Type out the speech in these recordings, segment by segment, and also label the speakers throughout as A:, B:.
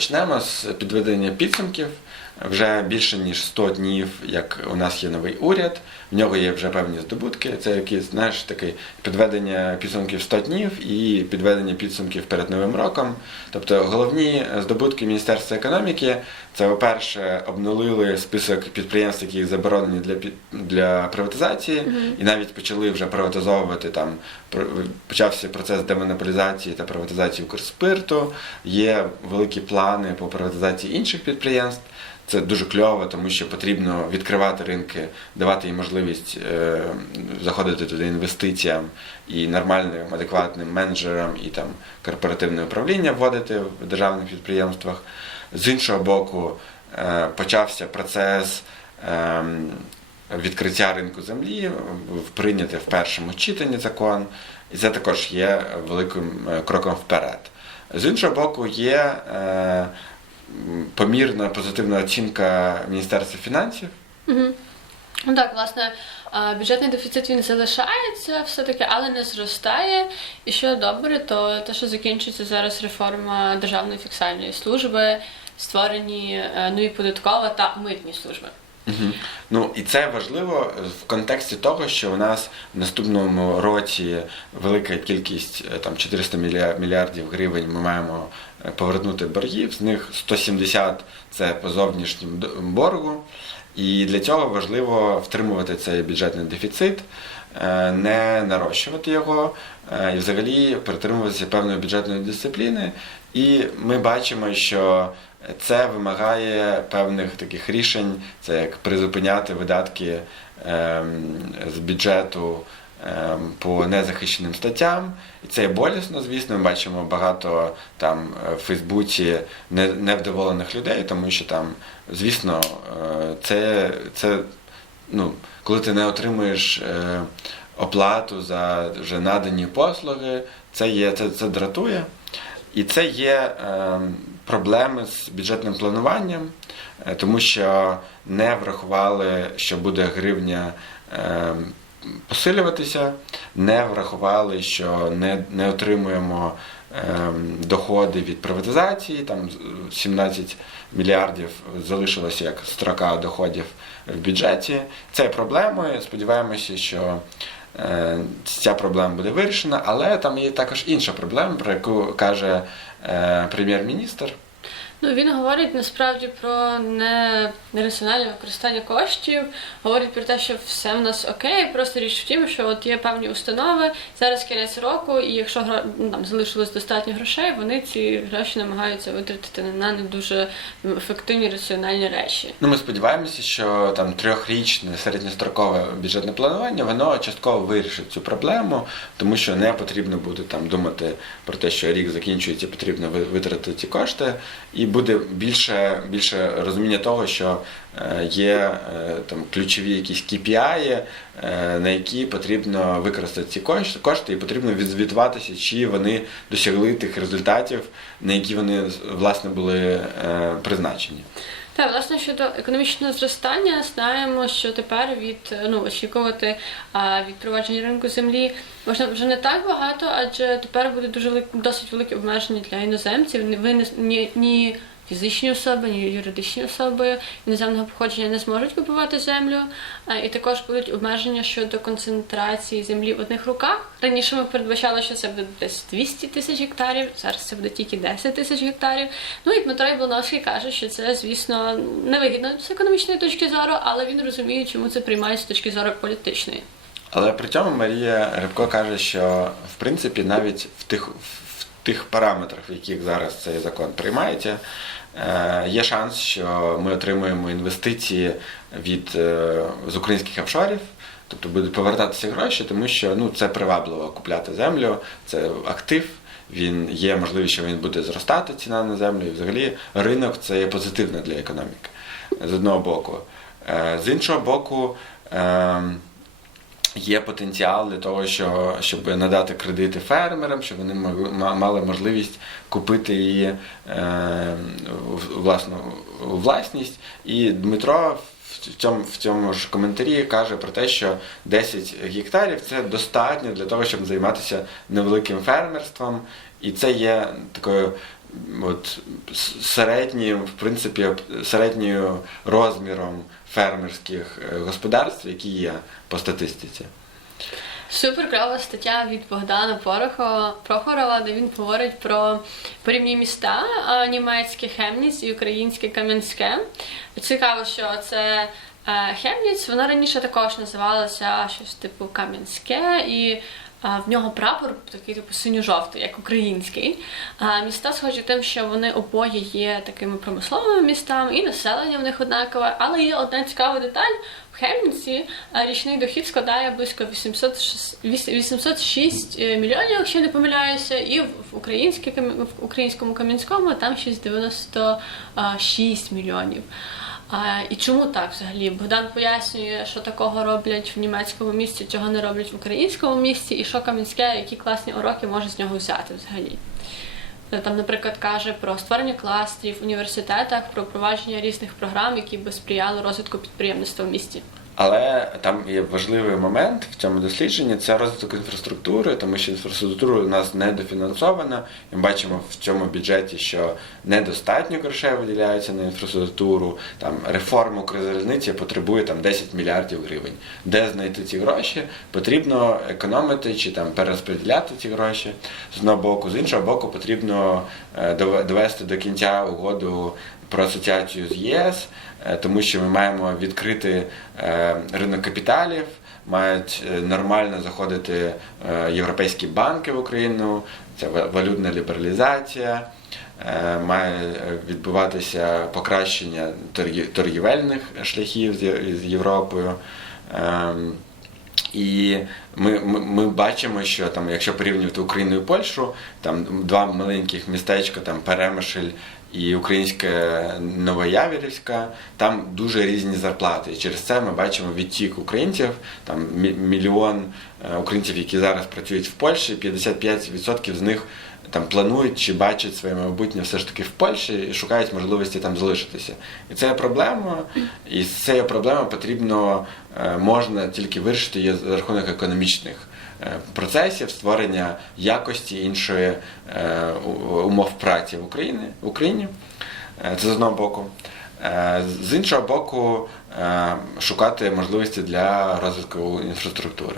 A: почнемо з підведення підсумків. Вже більше ніж 100 днів, як у нас є новий уряд, в нього є вже певні здобутки. Це якісь, знаєш, таке підведення підсумків 100 днів і підведення підсумків перед новим роком. Тобто головні здобутки Міністерства економіки це, по-перше, обнулили список підприємств, які заборонені для для приватизації, і навіть почали вже приватизовувати там. Почався процес демонополізації та приватизації Укрспирту. Є великі плани по приватизації інших підприємств. Це дуже кльово, тому що потрібно відкривати ринки, давати їм можливість е, заходити туди інвестиціям і нормальним, адекватним менеджерам і там корпоративне управління вводити в державних підприємствах. З іншого боку, е, почався процес. ем, відкриття ринку землі, прийняти в першому читанні закон, і це також є великим е, кроком вперед. З іншого боку, є е, помірна позитивна оцінка Міністерства фінансів.
B: Угу. Ну так, власне, бюджетний дефіцит він залишається все-таки, але не зростає. І що добре, то те, що закінчується зараз реформа Державної фіксальної служби, створені е, нові податкова та митні служби.
A: Мгм. Ну і це важливо в контексті того, що у нас в наступному році велика кількість е, там 400 мільярдів гривень ми маємо е, повернути боргів. З них 170 це по зовнішньому боргу. І для цього важливо втримувати цей бюджетний дефіцит, е, не нарощувати його і взагалі притримуватися певної бюджетної дисципліни. І ми бачимо, що це вимагає певних таких рішень, це як призупиняти видатки ем, з бюджету ем, по незахищеним статтям. І це є болісно, звісно. Ми бачимо багато там е, в Фейсбуці невдоволених людей, тому що там, звісно, е, це, це ну, коли ти не отримуєш е, оплату за вже надані послуги, це є це, це дратує. І це є е, проблеми з бюджетним плануванням, е, тому що не врахували, що буде гривня е, посилюватися, не врахували, що не, не отримуємо е, доходи від приватизації, там 17 мільярдів залишилося як строка доходів в бюджеті. Це проблемою. Сподіваємося, що ця проблема буде вирішена, але там є також інша проблема, про яку каже прем'єр-міністр.
B: Ну він говорить насправді про не, нераціональне використання коштів, говорить про те, що все в нас окей. Просто річ в тім, що от є певні установи зараз кінець року, і якщо там залишилось достатньо грошей, вони ці гроші намагаються витратити на не дуже ефективні раціональні речі.
A: Ну, ми сподіваємося, що там трьохрічне середньострокове бюджетне планування воно частково вирішить цю проблему, тому що не потрібно буде там думати про те, що рік закінчується, потрібно витратити ці кошти, і буде більше, більше розуміння того, що є е, там ключові якісь KPI, е, на які потрібно використати ці кошти, і потрібно відзвітуватися, чи вони досягли тих результатів, на які вони власне були е, призначені.
B: Так, власне, щодо економічного зростання, знаємо, що тепер від ну очікувати а, від провадження ринку землі можна вже не так багато, адже тепер буде дуже досить великі обмеження для іноземців. Ви ні, ні фізичні особи, ні юридичні особи іноземного походження не зможуть купувати землю. І також будуть обмеження щодо концентрації землі в одних руках. Раніше ми передбачали, що це буде десь 200 тисяч гектарів, зараз це буде тільки 10 тисяч гектарів. Ну і Дмитро Яблоновський каже, що це, звісно, невигідно з економічної точки зору, але він розуміє, чому це приймають з точки зору політичної.
A: Але при цьому Марія Рибко каже, що в принципі навіть в тих, в тих параметрах, в яких зараз цей закон приймається, є шанс, що ми отримуємо інвестиції від е, з українських офшорів. Тобто будуть повертатися гроші, тому що ну це привабливо купляти землю, це актив. Він є можливість, що він буде зростати ціна на землю. І взагалі ринок це є позитивно для економіки з одного боку. Е, З іншого боку, ем, є потенціал для того, що, щоб надати кредити фермерам, щоб вони мали можливість купити її е, власну власність. І Дмитро в цьому, в цьому ж коментарі каже про те, що 10 гектарів це достатньо для того, щоб займатися невеликим фермерством. І це є такою от, середнім, в принципі, середньою розміром фермерських е, господарств, які є по статистиці.
B: Супер кльова стаття від Богдана Порохова Прохорова, де він говорить про порівні міста німецьке Хемніц і українське Кам'янське. Цікаво, що це е, Хемніц, вона раніше також називалася щось типу Кам'янське, і в нього прапор такий типу синьо-жовтий, як український. Міста схожі тим, що вони обоє є такими промисловими містами, і населення в них однакове. Але є одна цікава деталь. В Хемніці а, річний дохід складає близько 806 806 е, мільйонів, якщо не помиляюся, і в українському Кам'янському там 696 мільйонів. І чому так взагалі? Богдан пояснює, що такого роблять в німецькому місті, чого не роблять в українському місті, і що Кам'янське, які класні уроки може з нього взяти взагалі. Е, Там, наприклад, каже про створення кластерів в університетах, про впровадження різних програм, які би сприяли розвитку підприємництва в місті.
A: Але там є важливий момент в цьому дослідженні це розвиток інфраструктури, тому що інфраструктура у нас недофінансована. І ми бачимо в цьому бюджеті, що недостатньо грошей виділяється на інфраструктуру. Там реформа Укрзалізниці потребує там 10 мільярдів гривень. Де знайти ці гроші? Потрібно економити чи там перерозподіляти ці гроші з одного боку, з іншого боку, потрібно е, довести до кінця угоду про асоціацію з ЄС, е, тому що ми маємо відкрити е, ринок капіталів, мають е, нормально заходити європейські банки в Україну, це валютна лібералізація. Має відбуватися покращення торгі- торгівельних шляхів з Європою. Ем, і ми, ми, ми бачимо, що там, якщо порівнювати Україну і Польщу, там два маленьких містечка, там Перемишль і українське Новоявірівська, там дуже різні зарплати. І через це ми бачимо відтік українців, там мільйон е, українців, які зараз працюють в Польщі, 55% з них там планують чи бачать своє майбутнє все ж таки в Польщі і шукають можливості там залишитися. І це є проблема, і з цією проблемою потрібно е, можна тільки вирішити її за рахунок економічних е, процесів, створення якості іншої е, умов праці в Україні в Україні. Це з одного боку. З іншого боку, шукати можливості для розвитку інфраструктури.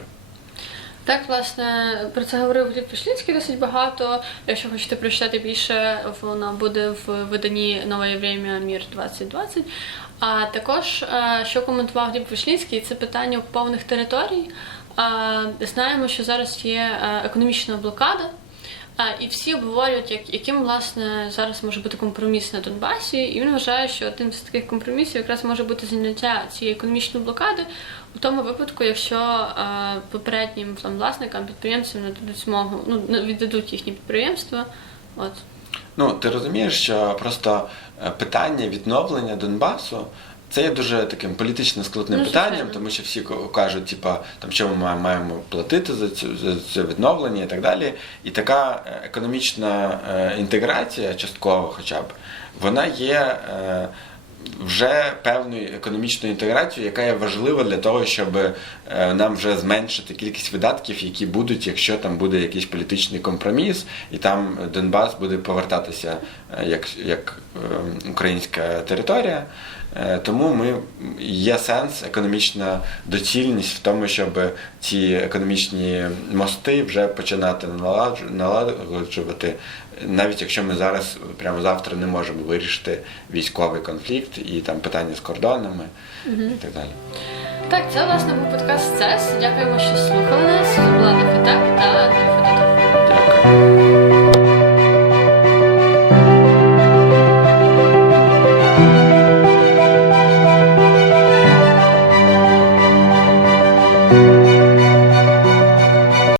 B: Так, власне, про це говорив Гліб Вишлінський досить багато. Якщо хочете прочитати більше, воно буде в виданні Нове Время Мір 2020. А також, е, що коментував Гліб Вишлінський, це питання окупованих територій. Знаємо, що зараз є е, економічна блокада. І всі обговорюють, як, яким власне зараз може бути компроміс на Донбасі, і він вважає, що одним з таких компромісів якраз може бути зняття цієї економічної блокади у тому випадку, якщо е, попереднім там, власникам підприємцям нададуть змогу, ну віддадуть їхні підприємства. От
A: Ну, ти розумієш, що просто е, питання відновлення Донбасу. Це є дуже таким політично складним
B: Ну,
A: питанням,
B: звичайно.
A: тому що всі кажуть, типа, там що ми маємо платити за цю за це відновлення і так далі. І така е, економічна інтеграція, часткова хоча б, вона є вже певною економічною інтеграцією, яка є важлива для того, щоб е, нам вже зменшити кількість видатків, які будуть, якщо там буде якийсь політичний компроміс, і там Донбас буде повертатися е, як, як е, українська територія. Е, Тому ми є сенс, економічна доцільність в тому, щоб ці економічні мости вже починати налагоджувати, навіть якщо ми зараз прямо завтра не можемо вирішити військовий конфлікт і там питання з кордонами і так далі.
B: так, це власне був подкаст ЦЕС. Дякуємо, що слухали нас. Це була Нефітак та